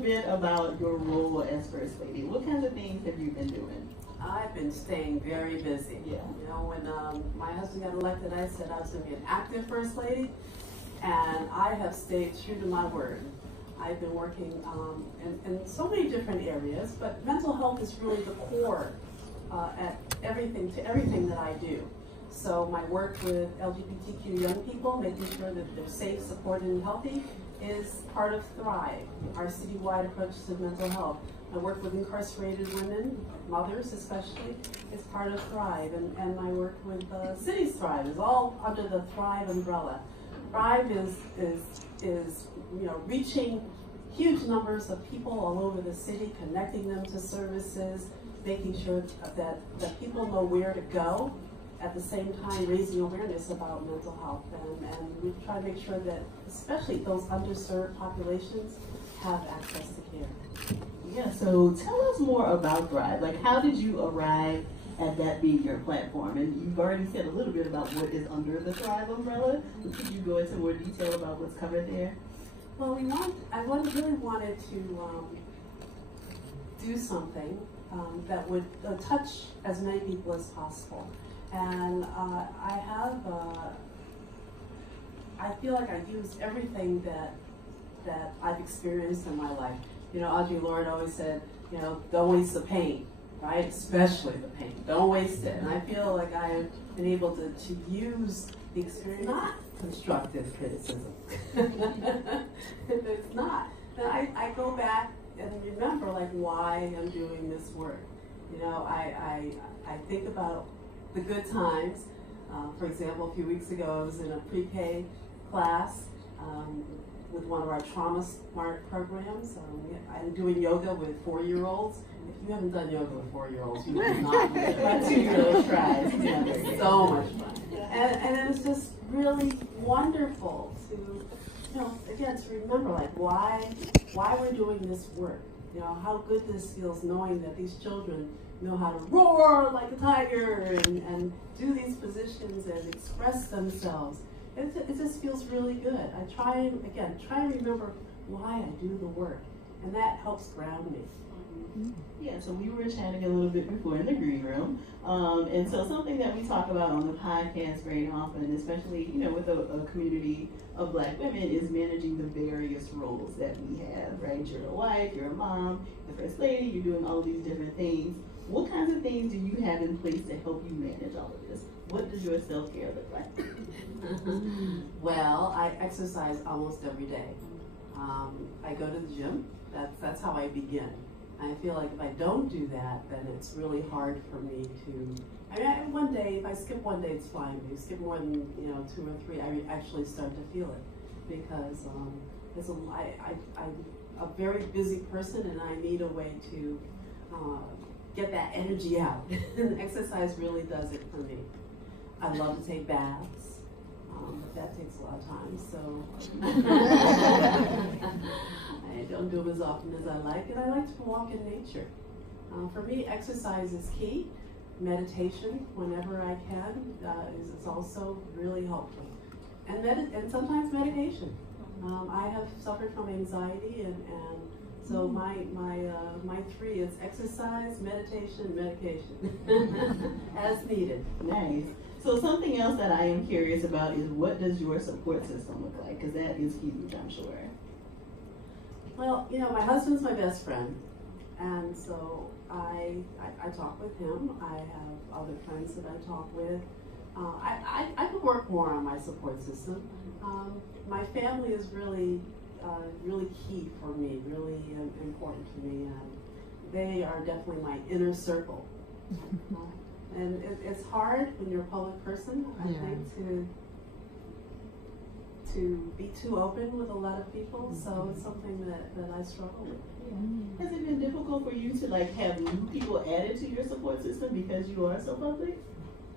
bit about your role as First Lady. What kinds of things have you been doing? I've been staying very busy. Yeah. You know, when my husband got elected, I said I was going to be an active First Lady, and I have stayed true to my word. I've been working in so many different areas, but mental health is really the core to everything that I do. So my work with LGBTQ young people, making sure that they're safe, supported, and healthy, is part of Thrive, our citywide approach to mental health. I work with incarcerated women, mothers especially, is part of Thrive, and my work with Cities Thrive is all under the Thrive umbrella. Thrive is reaching huge numbers of people all over the city, connecting them to services, making sure that people know where to go, at the same time raising awareness about mental health. And we try to make sure that especially those underserved populations have access to care. Yeah, so tell us more about Thrive. Like, how did you arrive at that being your platform? And you've already said a little bit about what is under the Thrive umbrella. Could you go into more detail about what's covered there? Well, I really wanted to do something that would touch as many people as possible. And I feel like I used everything that I've experienced in my life. You know, Audre Lorde always said, you know, don't waste the pain, right? Especially the pain. Don't waste it. And I feel like I've been able to use the experience, not constructive criticism. It's not. And I go back and remember like why I'm doing this work. You know, I think about the good times. For example, a few weeks ago I was in a pre-K class with one of our Trauma Smart programs. I'm doing yoga with 4-year-olds. If you haven't done yoga with 4-year-olds, you do not. My 2-year-old tries. It's so much fun. And it was just really wonderful to, you know, again, to remember like why we're doing this work. You know, how good this feels knowing that these children know how to roar like a tiger and do these positions and express themselves. It just feels really good. I try and remember why I do the work, and that helps ground me. Yeah, so we were chatting a little bit before in the green room, and so something that we talk about on the podcast very often, especially with a community of Black women, is managing the various roles that we have. Right, you're a wife, you're a mom, the First Lady, you're doing all of these different things. What kinds of things do you have in place to help you manage all of this? What does your self-care look like? Well, I exercise almost every day. I go to the gym. That's how I begin. I feel like if I don't do that, then it's really hard for me to. One day, if I skip one day, it's fine. If you skip more than 2 or 3, I actually start to feel it because I'm a very busy person, and I need a way to get that energy out. And exercise really does it for me. I love to take baths, but that takes a lot of time, so I don't do them as often as I like, and I like to walk in nature. For me, exercise is key. Meditation, whenever I can, is also really helpful. And sometimes medication. I have suffered from anxiety, and so my 3 is exercise, meditation, medication, as needed. Nice. So something else that I am curious about is, what does your support system look like? Because that is huge, I'm sure. Well, my husband's my best friend, and so I talk with him. I have other friends that I talk with. I could work more on my support system. My family is really key for me, really important to me, and they are definitely my inner circle. And it's hard when you're a public person, I think, to be too open with a lot of people, so it's something that I struggle with. Yeah. Has it been difficult for you to have new people added to your support system because you are so public?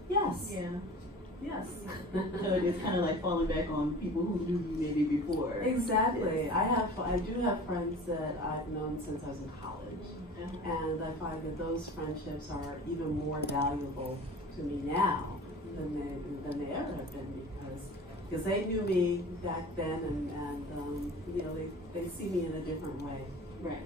Yes. Yeah. Yes. So it's kind of like falling back on people who knew you maybe before. Exactly. Yes. I do have friends that I've known since I was in college, and I find that those friendships are even more valuable to me now than they ever have been, because because they knew me back then, and you know, they see me in a different way. Right.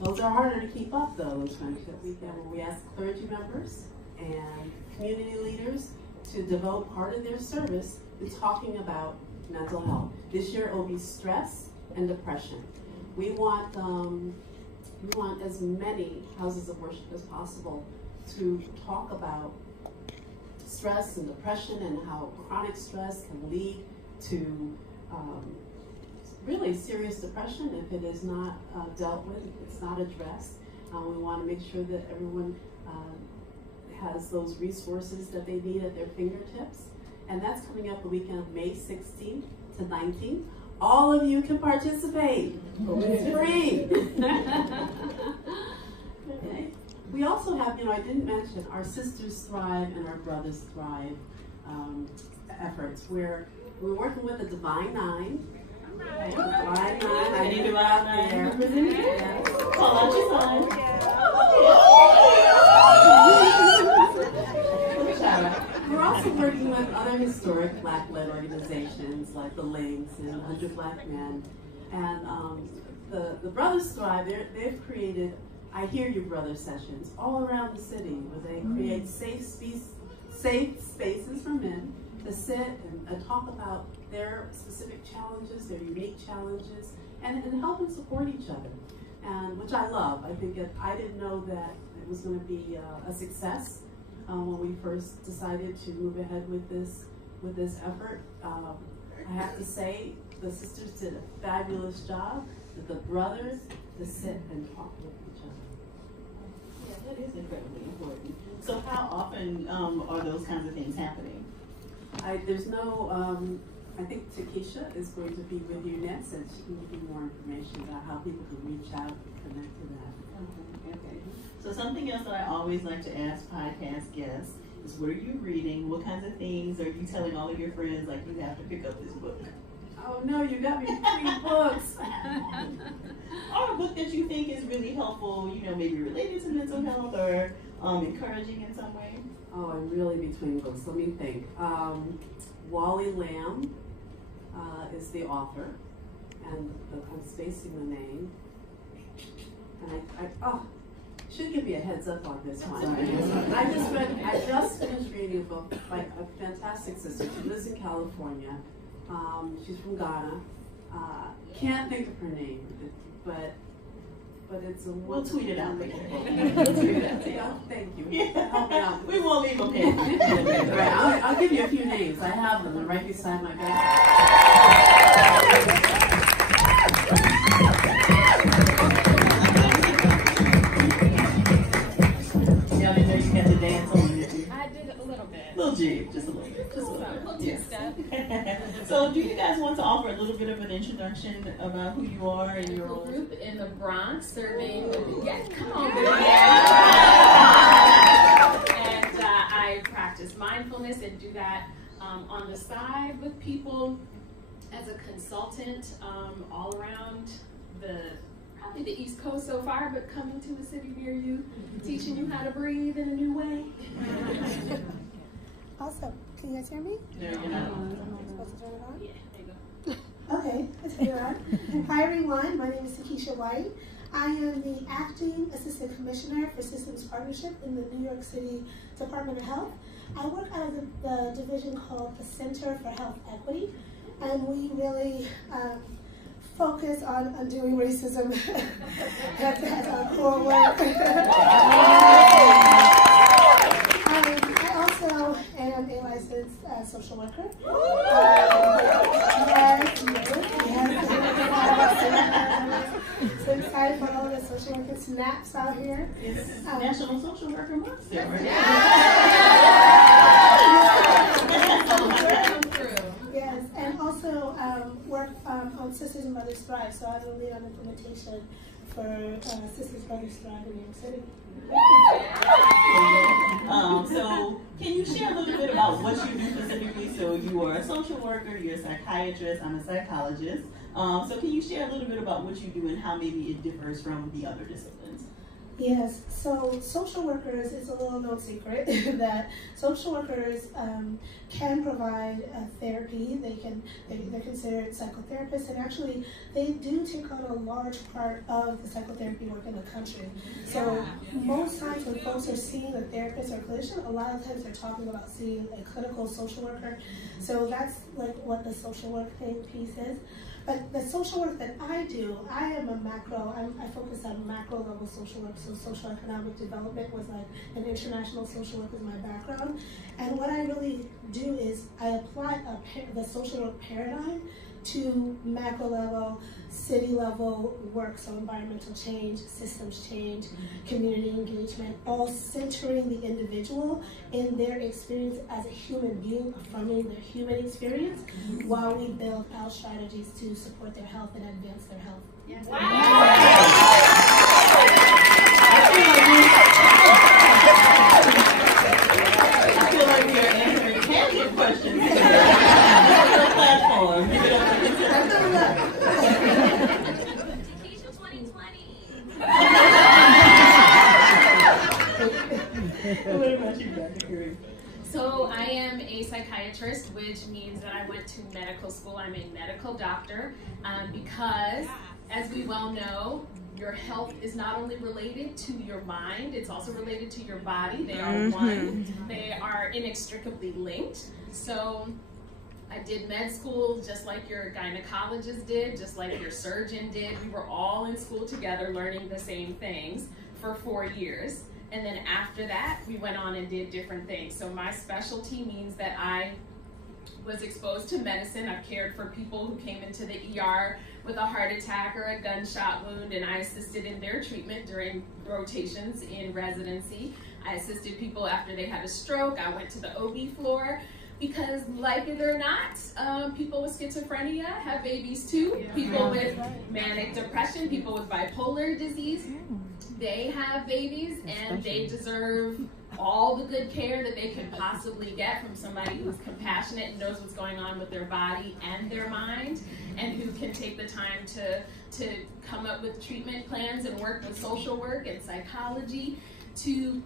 Those are harder to keep up, though, those friendships. We ask clergy members and community leaders to devote part of their service to talking about mental health. This year it will be stress and depression. We want as many houses of worship as possible to talk about stress and depression and how chronic stress can lead to really serious depression if it is not dealt with, if it's not addressed. We want to make sure that everyone has those resources that they need at their fingertips. And that's coming up the weekend of May 16th to 19th. All of you can participate. It's free. Okay. We also have, you know, I didn't mention our Sisters Thrive and our Brothers Thrive efforts, where we're working with the Divine Nine. Okay, the Divine Nine. Any Divine Nine members in here? Yes. Call out your sign. We're also working with other historic Black-led organizations like the Links and 100 Black Men. And the Brothers Thrive, they've created I Hear You Brother sessions all around the city, where they create safe spaces for men to sit and talk about their specific challenges, their unique challenges, and help and support each other. And which I love. I think I didn't know that it was going to be a success when we first decided to move ahead with this effort. I have to say, the sisters did a fabulous job with the brothers to sit and talk with each other. Yeah, that is incredibly important. So how often are those kinds of things happening? There's no, I think Takesha is going to be with you next, and she can give you more information about how people can reach out and connect to that. Okay. So something else that I always like to ask podcast guests is, what are you reading? What kinds of things are you telling all of your friends, like, you have to pick up this book? Oh no, you got me 3 books. Or a book that you think is really helpful, you know, maybe related to mental health or encouraging in some way? Oh, I'm really between books. Let me think. Wally Lamb is the author, and I'm spacing the name. And I should give you a heads up on this one. I just finished reading a book by a fantastic sister. She lives in California. She's from Ghana. Can't think of her name, but it's a. We'll tweet it out later. Yeah, thank you. Yeah. Help me out. We won't leave a pin. Right, I'll give you a few names. I have them. They're right beside my bed. Yeah, I didn't know you had to dance on it. I did a little bit. Little jig, just a little bit. Just a little bit. Little Yes. two-step. So do you guys want to offer a little bit of an introduction about who you are and your Little role? group in the Bronx serving. Yes, come on, Yeah. baby. And I practice mindfulness and do that on the side with people as a consultant all around probably the East Coast so far, but coming to a city near you, teaching you how to breathe in a new way. Awesome. Can you guys hear me? No, you're not. Am I supposed to turn it on? Yeah, there you go. Okay, let's turn it on. Hi everyone, my name is Takesha White. I am the Acting Assistant Commissioner for Systems Partnership in the New York City Department of Health. I work out of the division called the Center for Health Equity, and we really focus on undoing racism. That's our core work. I also am a licensed social worker. So excited for all the social worker snaps out here. It's National Social Worker Month still, right? Yes, and also work on Sisters and Brothers Thrive. So I will lead on implementation for Sisters Brothers Thrive in New York City. So can you share a little bit about what you do specifically? So you are a social worker, you're a psychiatrist, I'm a psychologist. So can you share a little bit about what you do and how maybe it differs from the other disciplines? Yes, so social workers, it's a little known secret that social workers can provide therapy. They're considered psychotherapists, and actually they do take on a large part of the psychotherapy work in the country. So most times when folks are seeing a therapist or clinician, a lot of times they're talking about seeing a clinical social worker. So that's like what the social work piece is. But the social work that I do, I am a I focus on macro level social work, so social economic development was like an international social work is my background. And what I really do is I apply the social work paradigm to macro level, city level work, so environmental change, systems change, community engagement, all centering the individual in their experience as a human being, affirming their human experience, while we build out strategies to support their health and advance their health. Yes. Wow. I feel like we are answering candidate questions. Platform. Give it up to Takesha 2020. What about you, Dr. Curry? So I am a psychiatrist, which means that I went to medical school. I'm a medical doctor because, as we well know, your health is not only related to your mind, it's also related to your body. They are one. They are inextricably linked. So I did med school just like your gynecologist did, just like your surgeon did. We were all in school together learning the same things for 4 years. And then after that, we went on and did different things. So my specialty means that I was exposed to medicine. I've cared for people who came into the ER with a heart attack or a gunshot wound, and I assisted in their treatment during rotations in residency. I assisted people after they had a stroke. I went to the OB floor because, like it or not, people with schizophrenia have babies too. People with manic depression, people with bipolar disease, they have babies, and they deserve all the good care that they can possibly get from somebody who's compassionate and knows what's going on with their body and their mind, and who can take the time to come up with treatment plans and work with social work and psychology to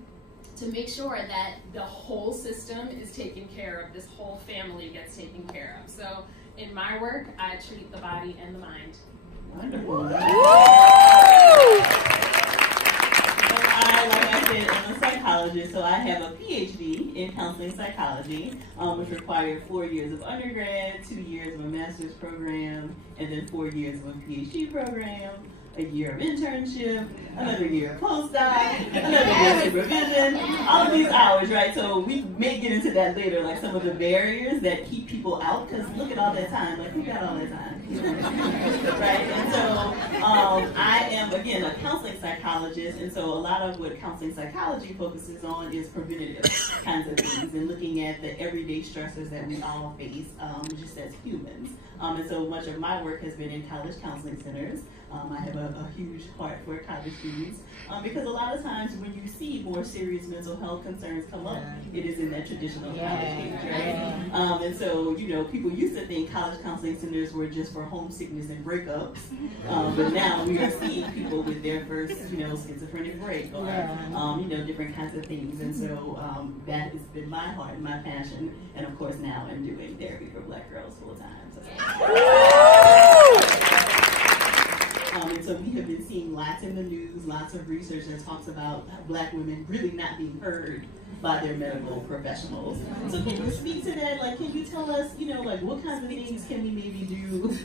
make sure that the whole system is taken care of, this whole family gets taken care of. So in my work, I treat the body and the mind. Wonderful. Like I said, I'm a psychologist, so I have a PhD in counseling psychology, which required 4 years of undergrad, 2 years of a master's program, and then 4 years of a PhD program, a year of internship, another year of postdoc, another year of supervision, all of these hours, right? So we may get into that later, like some of the barriers that keep people out, because look at all that time, like who got all that time? Right? And so I am, again, a counseling psychologist, and so a lot of what counseling psychology focuses on is preventative kinds of things and looking at the everyday stressors that we all face just as humans. And so much of my work has been in college counseling centers. I have a huge heart for college students because a lot of times when you see more serious mental health concerns come up, it is in that traditional college age, right? And so, you know, people used to think college counseling centers were just for homesickness and breakups, but now we are seeing people with their first, you know, schizophrenic break or, you know, different kinds of things. And so that has been my heart and my passion. And of course now I'm doing therapy for Black girls full time. So. And so we have been seeing lots in the news, lots of research that talks about Black women really not being heard by their medical professionals. So can you speak to that? Like, can you tell us, you know, like what kinds of things can we maybe do?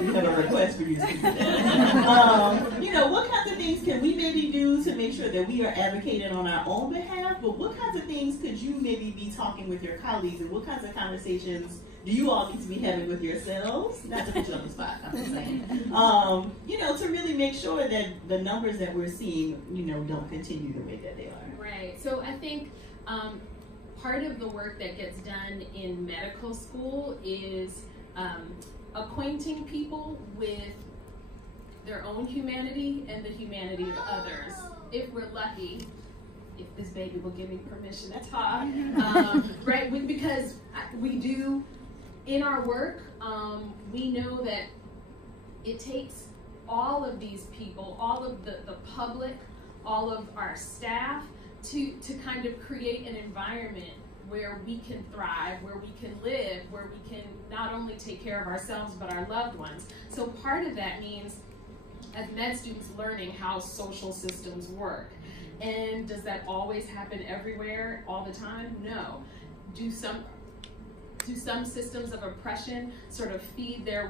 We have a request for you to speak to that. You know, what kinds of things can we maybe do to make sure that we are advocating on our own behalf? But what kinds of things could you maybe be talking with your colleagues, and what kinds of conversations do you all need to be having with yourselves? Not to put you on the spot, I'm just saying. You know, to really make sure that the numbers that we're seeing, you know, don't continue the way that they are. Right. So I think part of the work that gets done in medical school is acquainting people with their own humanity and the humanity of others. If we're lucky, if this baby will give me permission to talk, right? Because we do, in our work, we know that it takes all of these people, all of the public, all of our staff to kind of create an environment where we can thrive, where we can live, where we can not only take care of ourselves but our loved ones. So part of that means as med students learning how social systems work. And does that always happen everywhere all the time? No. Do some systems of oppression sort of find their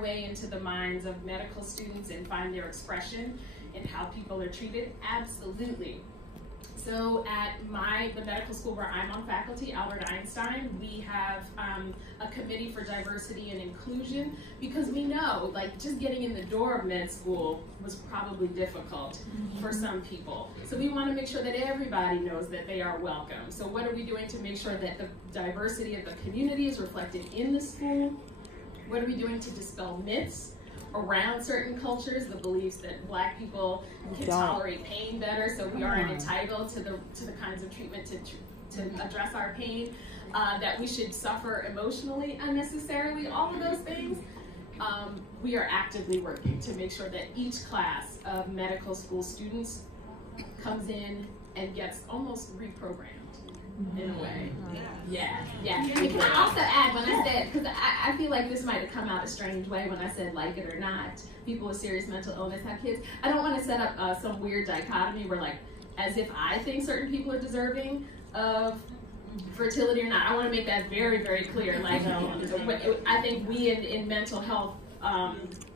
way into the minds of medical students and find their expression in how people are treated? Absolutely. So at the medical school where I'm on faculty, Albert Einstein, we have a committee for diversity and inclusion, because we know, like, just getting in the door of med school was probably difficult for some people. So we want to make sure that everybody knows that they are welcome. So what are we doing to make sure that the diversity of the community is reflected in the school? What are we doing to dispel myths around certain cultures, the beliefs that Black people can tolerate pain better, so we aren't entitled to the kinds of treatment to address our pain, that we should suffer emotionally unnecessarily, all of those things. We are actively working to make sure that each class of medical school students comes in and gets almost reprogrammed in a way. Yeah. And can I also add, when I said, because I feel like this might have come out a strange way when I said like it or not, people with serious mental illness have kids. I don't want to set up some weird dichotomy where, like, as if I think certain people are deserving of fertility or not. I want to make that very, very clear. Like, I think we in mental health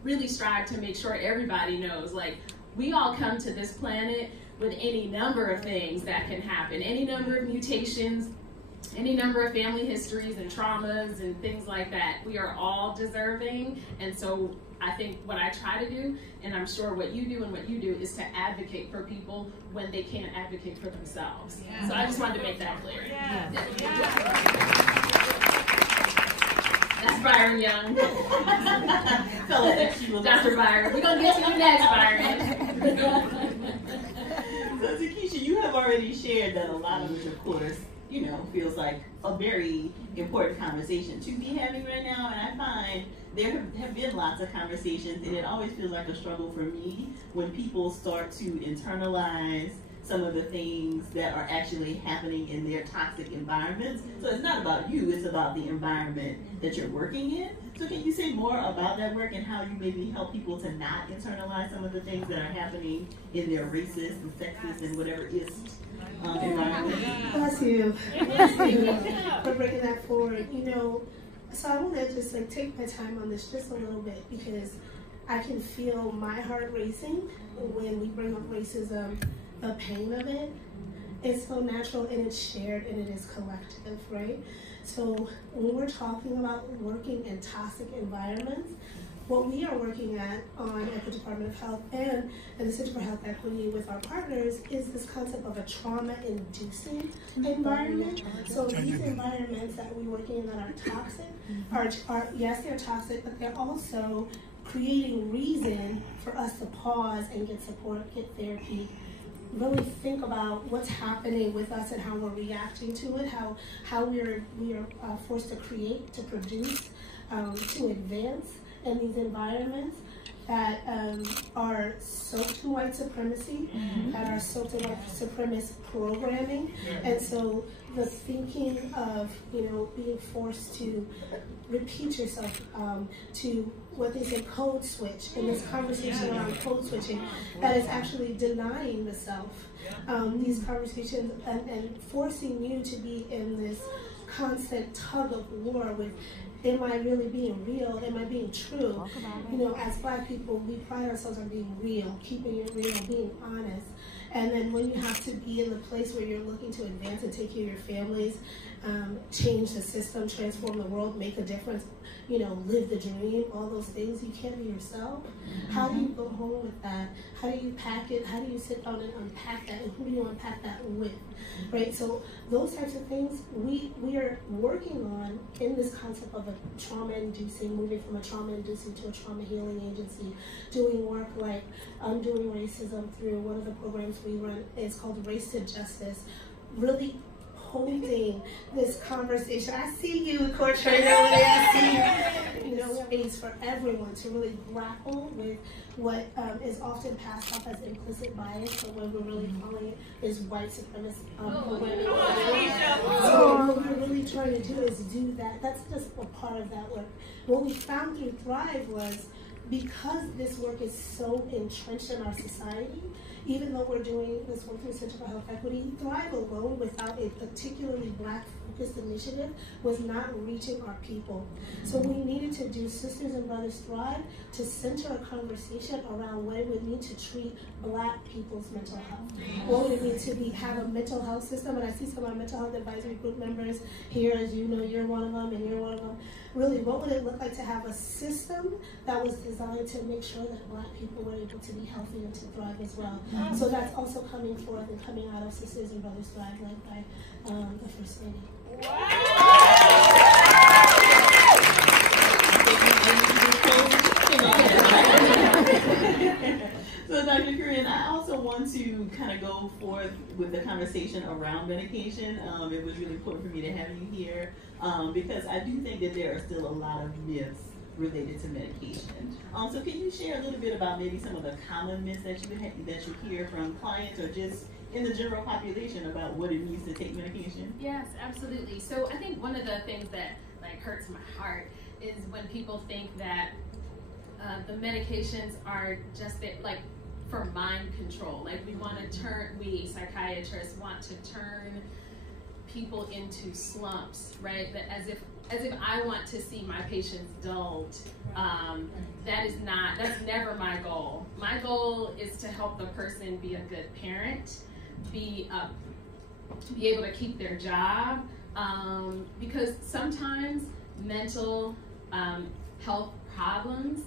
really strive to make sure everybody knows, like, we all come to this planet with any number of things that can happen, any number of mutations, any number of family histories and traumas and things like that. We are all deserving, and so I think what I try to do, and I'm sure what you do and what you do, is to advocate for people when they can't advocate for themselves. Yeah. So I just wanted to make that clear. Yeah. That's Byron Young. Dr. Byron. We're going to get to you next, Byron. So Takesha, you have already shared that a lot of it, of course, feels like a very important conversation to be having right now, and I find there have been lots of conversations, and it always feels like a struggle for me when people start to internalize some of the things that are actually happening in their toxic environments. So it's not about you, it's about the environment that you're working in. So can you say more about that work and how you maybe help people to not internalize some of the things that are happening in their racist and sexist and whatever is environment? Bless you. Bless you for bringing that forward. So I want to just take my time on this just a little bit, because I can feel my heart racing when we bring up racism. The pain of it is so natural, and it's shared, and it is collective, right? So when we're talking about working in toxic environments, what we are working at the Department of Health and the Center for Health Equity with our partners is this concept of a trauma-inducing environment. So these environments that we're working in that are toxic are yes, they're toxic, but they're also creating reason for us to pause and get support, get therapy, really think about what's happening with us and how we're reacting to it, how we are forced to create, to produce, to advance in these environments that are soaked in white supremacy, that are soaked in white supremacist programming, and so the thinking of being forced to repeat yourself, to what they say code switch, and this conversation around code switching that is actually denying the self. These conversations and forcing you to be in this constant tug of war with, am I really being real? Am I being true? As Black people, we pride ourselves on being real, keeping it real, being honest. And then when you have to be in the place where you're looking to advance and take care of your families, change the system, transform the world, make a difference, live the dream, all those things, you can't be yourself. How do you go home with that? How do you pack it? How do you sit down and unpack that? And who do you unpack that with? Right? So those types of things we are working on in this concept of a trauma-inducing, moving from a trauma-inducing to a trauma healing agency, doing work like undoing racism through one of the programs we run is called Race to Justice, really holding this conversation. I see you, Coach Trainer. I see you know, space for everyone to really grapple with what is often passed off as implicit bias, but what we're really calling it is white supremacy. So what we're really trying to do is do that. That's just a part of that work. What we found through Thrive was, because this work is so entrenched in our society, even though we're doing this work through Center for Health Equity, Thrive alone, without a particularly Black-focused initiative, was not reaching our people. So we needed to do Sisters and Brothers Thrive to center a conversation around what it would mean to treat Black people's mental health. What would it mean to have a mental health system? And I see some of our mental health advisory group members here, as you know, you're one of them and you're one of them. Really, what would it look like to have a system that was designed to make sure that Black people were able to be healthy and to thrive as well? So that's also coming forth and coming out of Sisters and Brothers Thrive, led by the First Lady. So Dr. Corinne, I also want to kind of go forth with the conversation around medication. It was really important for me to have you here because I do think that there are still a lot of myths related to medication. So can you share a little bit about maybe some of the common myths that you hear from clients or just in the general population about what it means to take medication? Yes, absolutely. So I think one of the things that like hurts my heart is when people think that the medications are just like for mind control. Like we psychiatrists want to turn people into slumps, right? But as if I want to see my patients dulled, that's never my goal. My goal is to help the person be a good parent, be able to keep their job, because sometimes mental health problems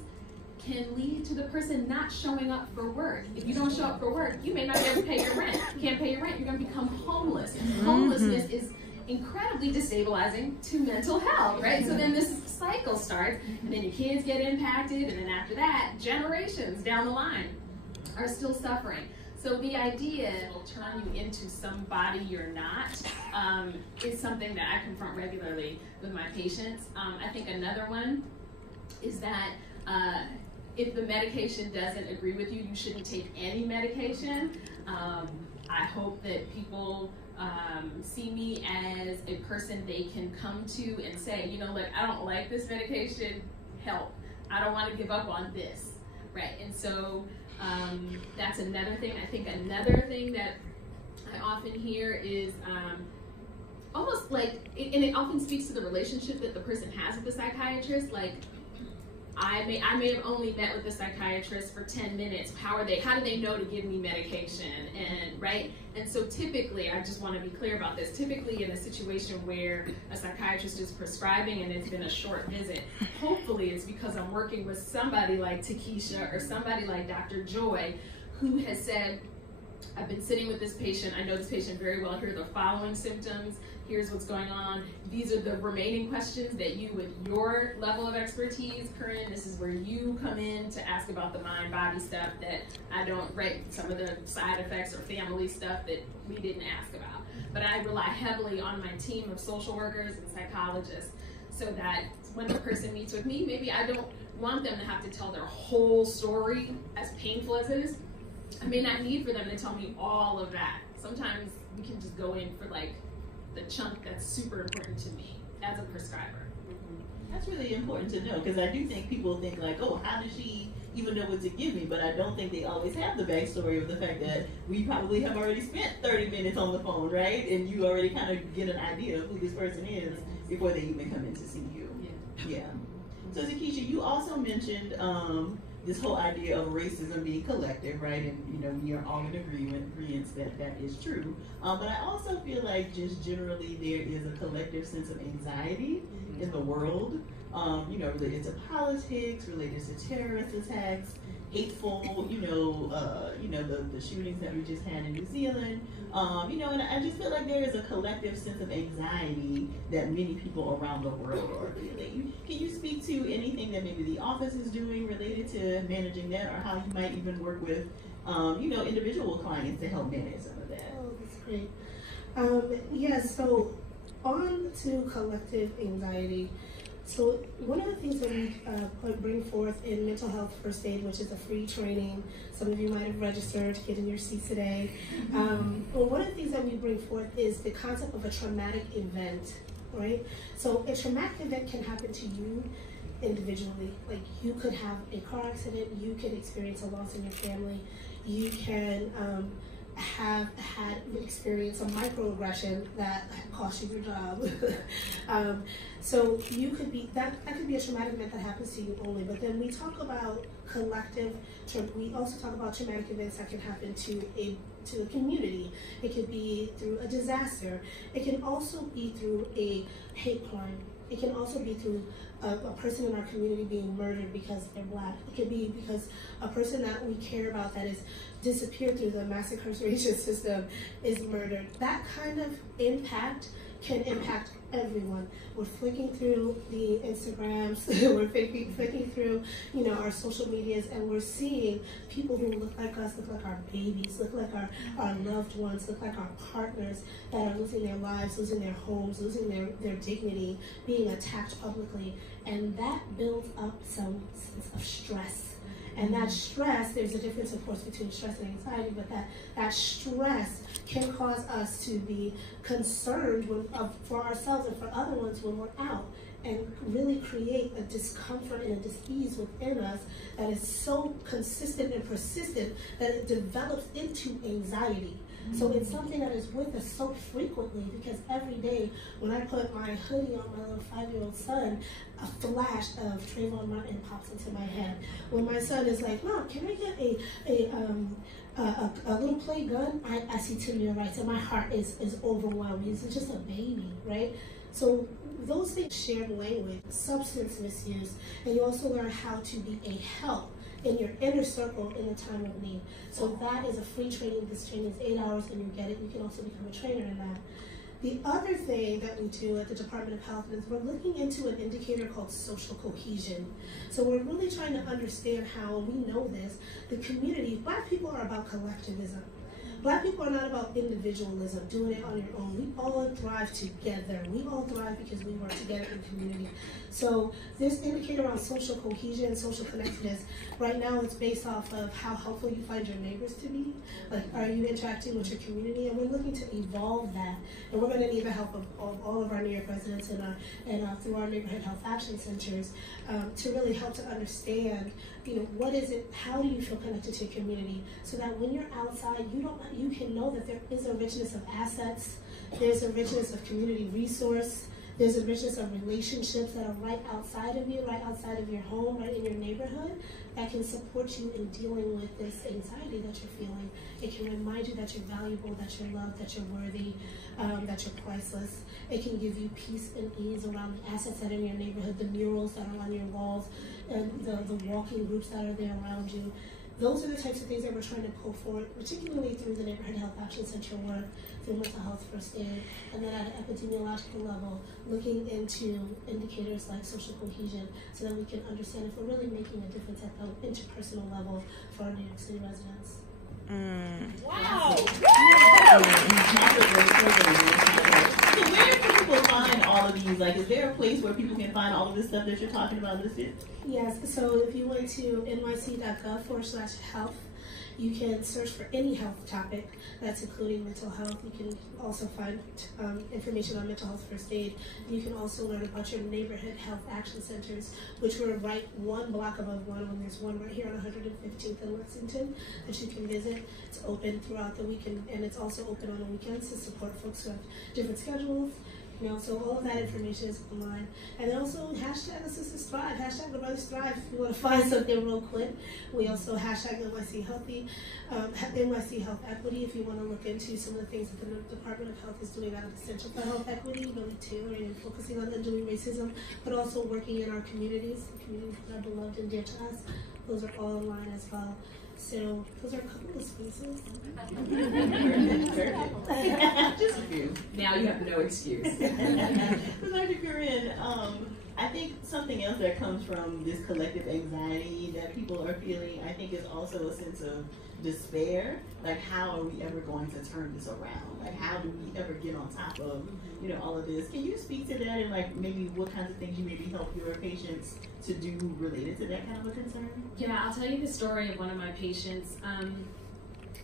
can lead to the person not showing up for work. If you don't show up for work, you may not be able to pay your rent. You can't pay your rent, you're going to become homeless. Homelessness is incredibly destabilizing to mental health, right? So then this cycle starts, and then your kids get impacted, and then after that, generations down the line are still suffering. So the idea will turn you into somebody you're not is something that I confront regularly with my patients. I think another one is that if the medication doesn't agree with you, you shouldn't take any medication. I hope that people see me as a person they can come to and say, you know, look, I don't like this medication, help. I don't want to give up on this, right? And so that's another thing. I think another thing that I often hear is almost like, and it often speaks to the relationship that the person has with the psychiatrist, like, I may have only met with the psychiatrist for 10 minutes. How do they know to give me medication? And right? And so typically, I just want to be clear about this, typically in a situation where a psychiatrist is prescribing and it's been a short visit, hopefully it's because I'm working with somebody like Takesha or somebody like Dr. Joy who has said, I've been sitting with this patient, I know this patient very well, here are the following symptoms, here's what's going on. These are the remaining questions that you, with your level of expertise, Corinne, this is where you come in to ask about the mind-body stuff that I don't, right, some of the side effects or family stuff that we didn't ask about. But I rely heavily on my team of social workers and psychologists so that when the person meets with me, maybe I don't want them to have to tell their whole story, as painful as it is. I may not need for them to tell me all of that. Sometimes we can just go in for like the chunk that's super important to me as a prescriber. That's really important to know, because I do think people think like, oh, how does she even know what to give me? But I don't think they always have the backstory of the fact that we probably have already spent 30 minutes on the phone, right? And you already kind of get an idea of who this person is before they even come in to see you. Yeah. So Takesha, you also mentioned this whole idea of racism being collective, right? And you know, we are all in agreement that that is true. But I also feel like just generally there is a collective sense of anxiety in the world, you know, related to politics, related to terrorist attacks, hateful, the shootings that we just had in New Zealand, and I just feel like there is a collective sense of anxiety that many people around the world are feeling. Can you speak to anything that maybe the office is doing related to managing that, or how you might even work with, individual clients to help manage some of that? Oh, that's great. Yes, so on to collective anxiety. So one of the things that we bring forth in Mental Health First Aid, which is a free training, some of you might have registered to get in your seats today. Well, one of the things that we bring forth is the concept of a traumatic event, right? So a traumatic event can happen to you individually. Like you could have a car accident, you could experience a loss in your family, you can have had experience a microaggression that cost you your job. So you could be, that could be a traumatic event that happens to you only, but then we talk about collective, we also talk about traumatic events that can happen to a community. It could be through a disaster. It can also be through a hate crime. It can also be through a person in our community being murdered because they're Black. It could be because a person that we care about that is disappeared through the mass incarceration system is murdered. That kind of impact can impact everyone. We're flicking through the Instagrams, we're flicking through, our social medias, and we're seeing people who look like us, look like our babies, look like our loved ones, look like our partners that are losing their lives, losing their homes, losing their dignity, being attacked publicly. And that builds up some sense of stress. And that stress, there's a difference, of course, between stress and anxiety, but that stress can cause us to be concerned for ourselves and for other ones when we're out, and really create a discomfort and a dis-ease within us that is so consistent and persistent that it develops into anxiety. So it's something that is with us so frequently, because every day when I put my hoodie on my little 5-year-old son, a flash of Trayvon Martin pops into my head. When my son is like, Mom, can I get a little play gun? I see Tamir Rice and my heart is overwhelmed. He's just a baby, right? So those things, shared language, substance misuse, and you also learn how to be a help in your inner circle in the time of need. So that is a free training. This training is 8 hours and you get it. You can also become a trainer in that. The other thing that we do at the Department of Health is we're looking into an indicator called social cohesion. So we're really trying to understand how, we know this, the community, Black people are about collectivism. Black people are not about individualism, doing it on your own. We all thrive together. We all thrive because we work together in community. So this indicator on social cohesion, social connectedness, right now it's based off of how helpful you find your neighbors to be. Like, are you interacting with your community? And we're looking to evolve that. And we're going to need the help of all of our New York residents and through our neighborhood health action centers to really help to understand, what is it, how do you feel connected to your community, so that when you're outside, you can know that there is a richness of assets, there's a richness of community resource, there's a richness of relationships that are right outside of you, right outside of your home, right in your neighborhood, that can support you in dealing with this anxiety that you're feeling. It can remind you that you're valuable, that you're loved, that you're worthy, that you're priceless. It can give you peace and ease around the assets that are in your neighborhood, the murals that are on your walls, and the walking groups that are there around you. Those are the types of things that we're trying to pull forward, particularly through the Neighborhood Health Action Center work, through Mental Health First Aid, and then at an epidemiological level, looking into indicators like social cohesion, so that we can understand if we're really making a difference at the interpersonal level for our New York City residents. Wow! So where can people find all of these? Like, is there a place where people can find all of this stuff that you're talking about listed? Yes, so if you went to nyc.gov/health, you can search for any health topic, that's including mental health. You can also find information on Mental Health First Aid. You can also learn about your neighborhood health action centers, which we're right one block above one, when there's one right here on 115th and Lexington that you can visit. It's open throughout the week, and it's also open on the weekends to support folks who have different schedules. So all of that information is online. And then also hashtag the Sisters Thrive, hashtag the Brothers Thrive if you want to find something real quick. We also hashtag NYC Healthy, NYC Health Equity if you want to look into some of the things that the Department of Health is doing out of the Center for Health Equity, really tailoring and focusing on undoing racism, but also working in our communities, the communities that are beloved and dear to us. Those are all online as well. So those are a couple of spaces. Just a few. Now you have no excuse. So Dr. Corinne, I think something else that comes from this collective anxiety that people are feeling, I think, is also a sense of despair. Like, how are we ever going to turn this around? Like, how do we ever get on top of, you know, all of this? Can you speak to that and like maybe what kinds of things you maybe help your patients to do related to that kind of a concern? Yeah, I'll tell you the story of one of my patients.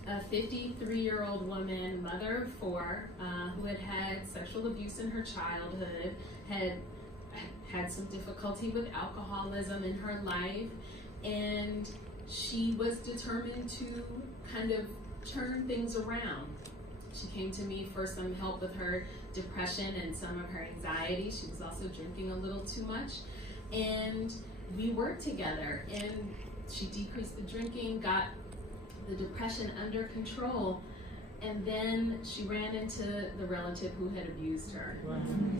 A 53-year-old woman, mother of 4, who had had sexual abuse in her childhood, had some difficulty with alcoholism in her life, and she was determined to kind of turn things around. She came to me for some help with her depression and some of her anxiety. She was also drinking a little too much, and we worked together, and she decreased the drinking, got the depression under control, and then she ran into the relative who had abused her,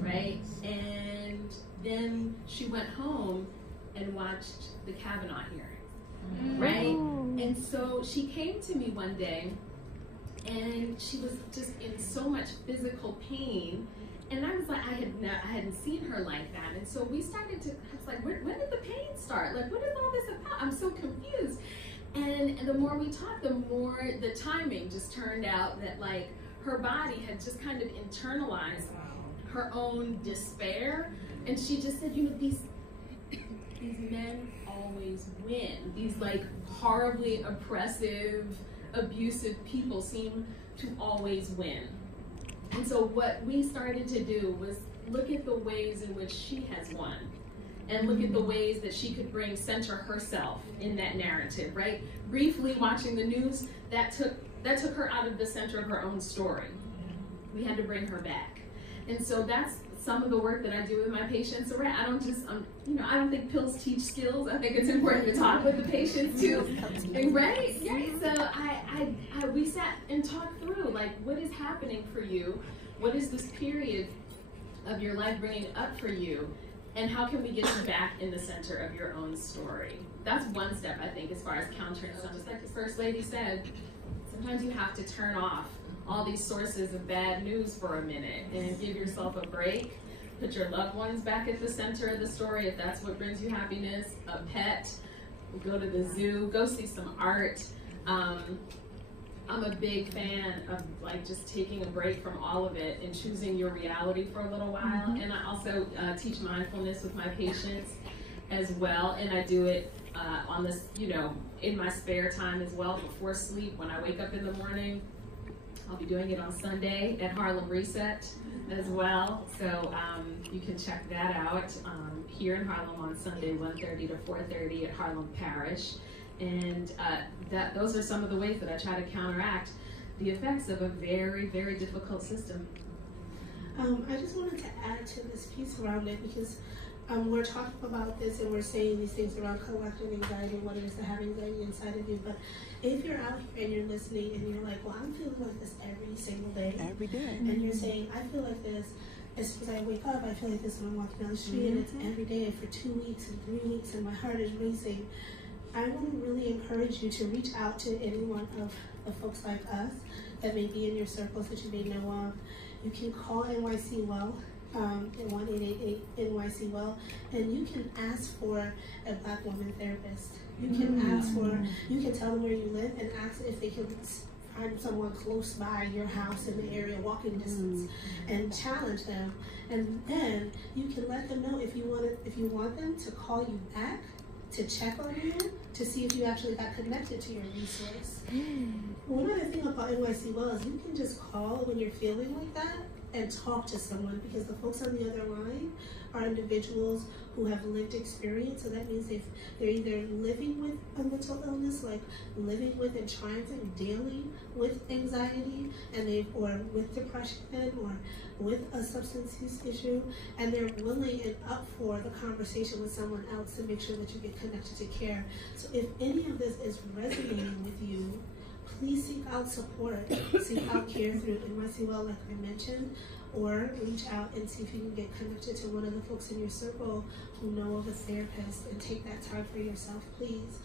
right? And then she went home and watched the Kavanaugh hearing, right? And so she came to me one day, and she was just in so much physical pain, and I was like, I hadn't seen her like that, and so we started to, I was like, when did the pain start? Like, what is all this about? I'm so confused. And the more we talked, the more the timing just turned out that like her body had just kind of internalized her own despair. And she just said, you know, these men always win. These like horribly oppressive, abusive people seem to always win. And so what we started to do was look at the ways in which she has won, and look at the ways that she could center herself in that narrative, right? Briefly watching the news, that took her out of the center of her own story. We had to bring her back. And so that's some of the work that I do with my patients. So I don't just, you know, I don't think pills teach skills. I think it's important to talk with the patients too. And right? So we sat and talked through, like, what is happening for you? What is this period of your life bringing up for you? And how can we get you back in the center of your own story? That's one step, I think, as far as countering some. Just like the First Lady said, sometimes you have to turn off all these sources of bad news for a minute and give yourself a break. Put your loved ones back at the center of the story if that's what brings you happiness. A pet, go to the zoo, go see some art. I'm a big fan of like just taking a break from all of it and choosing your reality for a little while. And I also teach mindfulness with my patients as well, and I do it on this, you know, in my spare time as well before sleep. When I wake up in the morning, I'll be doing it on Sunday at Harlem Reset as well. So you can check that out here in Harlem on Sunday, 1:30 to 4:30 at Harlem Parish. And those are some of the ways that I try to counteract the effects of a very, very difficult system. I just wanted to add to this piece around it because we're talking about this and we're saying these things around collective anxiety and what it is to have anxiety inside of you. But if you're out here and you're listening and you're like, well, I'm feeling like this every single day. Every day. And you're saying, I feel like this as soon as I wake up, I feel like this when I'm walking down the street, and it's every day for 2 weeks and 3 weeks, and my heart is racing. I want to really encourage you to reach out to any one of the folks like us that may be in your circles that you may know of. You can call NYC Well, at 1-888 NYC Well, and you can ask for a Black woman therapist. You can ask for, you can tell them where you live and ask if they can find someone close by your house in the area, walking distance, and challenge them. And then you can let them know if you want them to call you back, to check on you, to see if you actually got connected to your resource. One other thing about NYC Well is you can just call when you're feeling like that and talk to someone, because the folks on the other line are individuals who have lived experience. So that means if they're either living with a mental illness, like living with and trying to dealing with anxiety, and or with depression, or with a substance use issue, and they're willing and up for the conversation with someone else to make sure that you get connected to care. So if any of this is resonating with you, please seek out support, seek out care through NYC Well, like I mentioned, or reach out and see if you can get connected to one of the folks in your circle who know of a therapist, and take that time for yourself, please.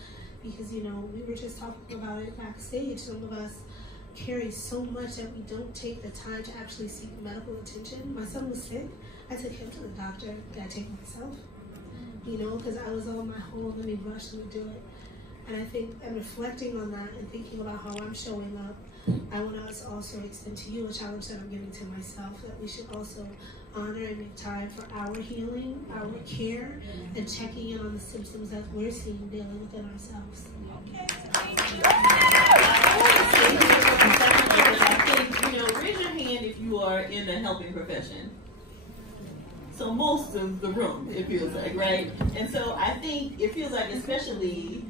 Because, you know, we were just talking about it backstage. Some of us carry so much that we don't take the time to actually seek medical attention. My son was sick. I took him to the doctor. Did I take myself? you know, because I was on my whole, let me rush, let me do it. And I think, and reflecting on that and thinking about how I'm showing up, I want to also extend to you a challenge that I'm giving to myself, that we should also honor and make time for our healing, our care, and checking in on the symptoms that we're seeing daily within ourselves. Okay. I think, you know, raise your hand if you are in the helping profession. So most of the room, it feels like, right? And so I think it feels like, especially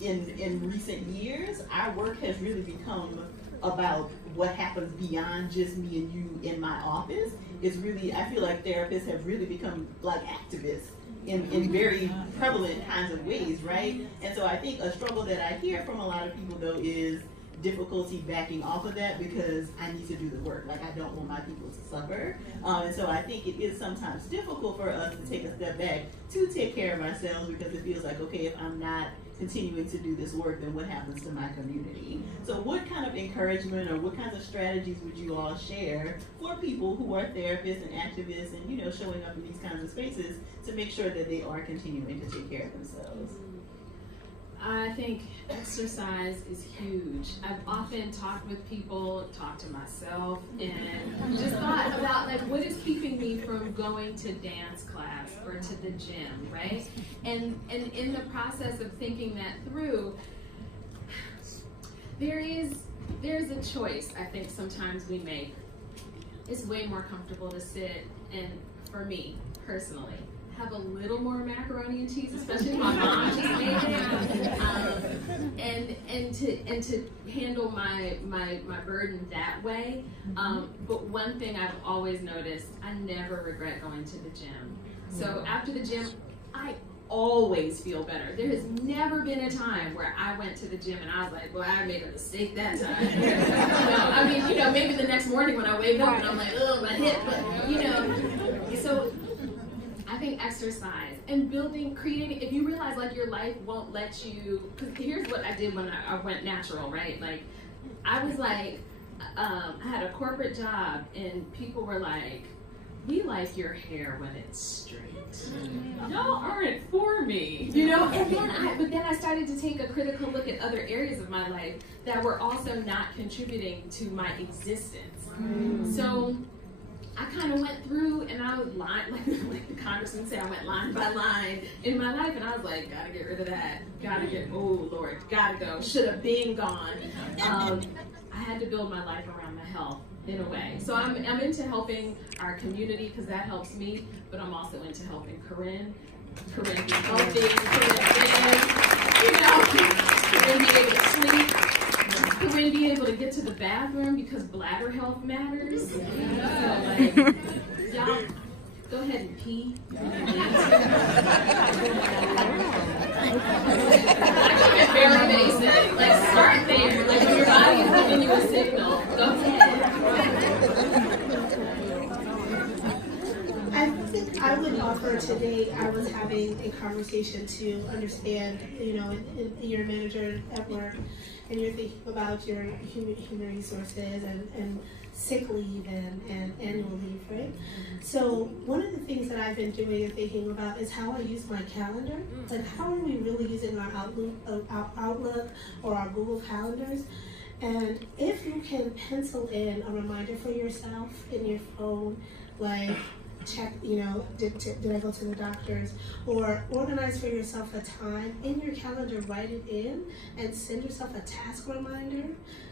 in recent years, our work has really become about what happens beyond just me and you in my office. It's really, I feel like therapists have really become like activists in very prevalent kinds of ways, right? And so I think a struggle that I hear from a lot of people, though, is difficulty backing off of that because I need to do the work. Like, I don't want my people to suffer. And so I think it is sometimes difficult for us to take a step back to take care of ourselves, because it feels like, okay, if I'm not continuing to do this work, then what happens to my community? So what kind of encouragement or what kinds of strategies would you all share for people who are therapists and activists and, you know, showing up in these kinds of spaces to make sure that they are continuing to take care of themselves? I think exercise is huge. I've often talked with people, talked to myself, and just thought about, like, what is keeping me from going to dance class or to the gym, right? And in the process of thinking that through, there's a choice I think sometimes we make. It's way more comfortable to sit and, for me personally, have a little more macaroni and cheese, especially if my mom just made it, and to handle my burden that way. But one thing I've always noticed, I never regret going to the gym. So after the gym, I always feel better. There has never been a time where I went to the gym and I was like, well, I made a mistake that time. I mean, you know, maybe the next morning when I wake up and I'm like, oh, my hip, but, you know, so I think exercise and creating, if you realize like your life won't let you, because here's what I did when I went natural, right? Like, I was like, I had a corporate job and people were like, we like your hair when it's straight. Y'all aren't for me, you know? But then I started to take a critical look at other areas of my life that were also not contributing to my existence. So I kind of went through and I was like the congressman said, I went line by line in my life, and I was like, gotta get rid of that, oh Lord, gotta go, should have been gone. I had to build my life around my health in a way. So I'm into helping our community because that helps me, but I'm also into helping Corinne be healthy, Corinne be able to sleep, Corinne be able to get to the bathroom because bladder health matters. So like, y'all, go ahead and pee. Very basic. Like, start there. Like, when your body is giving you a signal, go ahead. I think I would offer today, I was having a conversation to understand, you know, you're a manager at work and you're thinking about your human resources and sick leave and annual leave, right? So one of the things that I've been doing and thinking about is how I use my calendar. Like, how are we really using our Outlook or our Google Calendars? And if you can pencil in a reminder for yourself in your phone, like, check, you know, did I go to the doctor's, or organize for yourself a time in your calendar, write it in, and send yourself a task reminder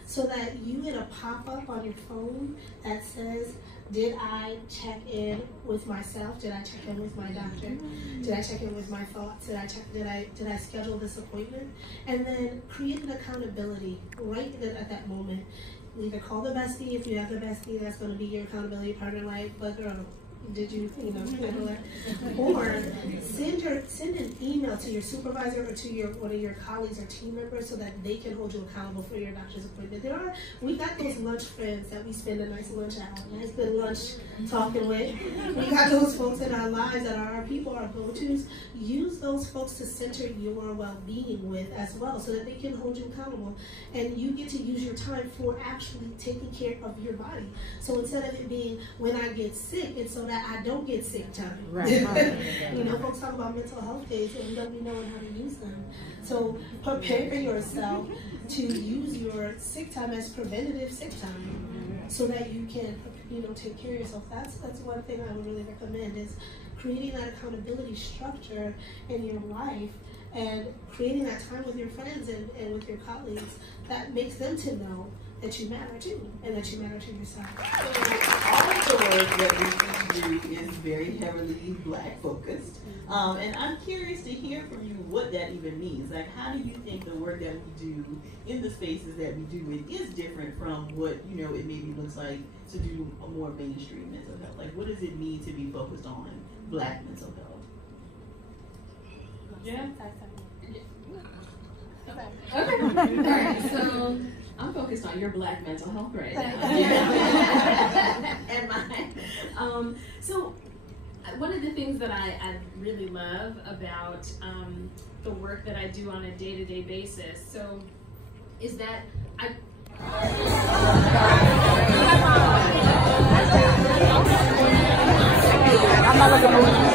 so that you get a pop-up on your phone that says, did I check in with myself? Did I check in with my doctor? Did I check in with my thoughts? Did I schedule this appointment? And then create an accountability right at that moment. Either call the bestie if you have the bestie that's going to be your accountability partner, like, but girl, did you schedule it? Or send an email to your supervisor or to one of your colleagues or team members so that they can hold you accountable for your doctor's appointment. We got those lunch friends that we spend a nice lunch hour, nice good lunch talking with. We got those folks in our lives that are our people, our go-tos. Use those folks to center your well-being with as well so that they can hold you accountable. And you get to use your time for actually taking care of your body. So instead of it being when I get sick, it's so that I don't get sick time. Right. You know, folks talk about mental health days and we don't be knowing how to use them. So prepare yourself to use your sick time as preventative sick time so that you can, you know, take care of yourself. That's one thing I would really recommend is creating that accountability structure in your life and creating that time with your friends and with your colleagues that makes them to know that you matter too, and that you matter to yourself. All of the work that we do is very heavily Black focused. And I'm curious to hear from you what that even means. Like, how do you think the work that we do in the spaces that we do it is different from what, you know, it maybe looks like to do a more mainstream mental health? Like, what does it mean to be focused on Black mental health? Yeah. Okay. All right. So I'm focused on your Black mental health right now. And mine. So one of the things that I really love about the work that I do on a day-to-day basis, so is that I'm not looking